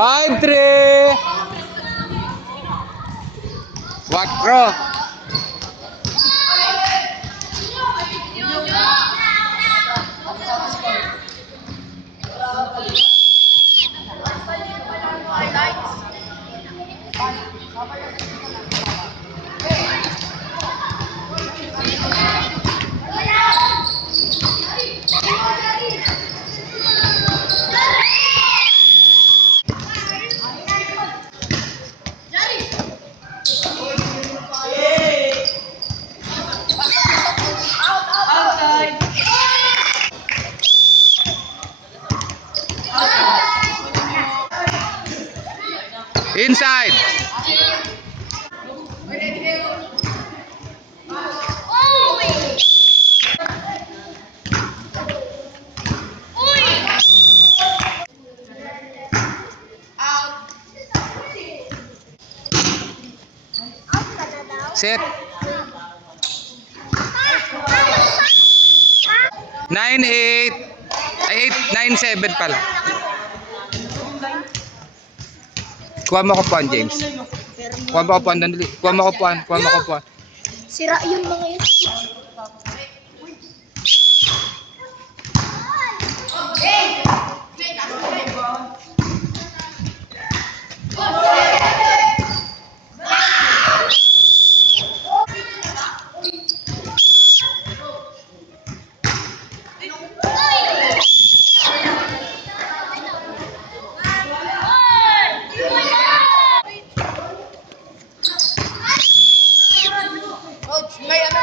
5-3. 4. Inside. Set. 9-8. Ay, 8-9-7 pala. Kuha mo ko puan, James. Kuha mo ko puan, dandali. Kuha mo ko puan, kuha mo ko puan. Sira yung mga yun. Coach, may ano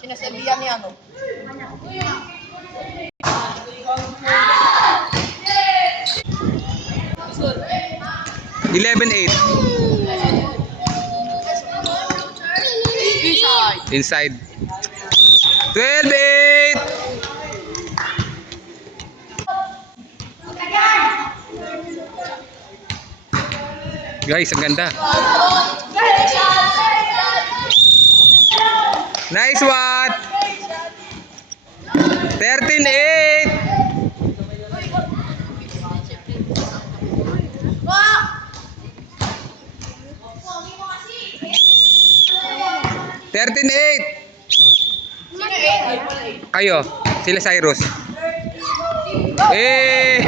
sinasabihan ni ano? 11-8. Inside. 12-8. Guys, ang ganda. Nice one. 13-8. Thirteen eight. Kayo, sila Cyrus. Eh.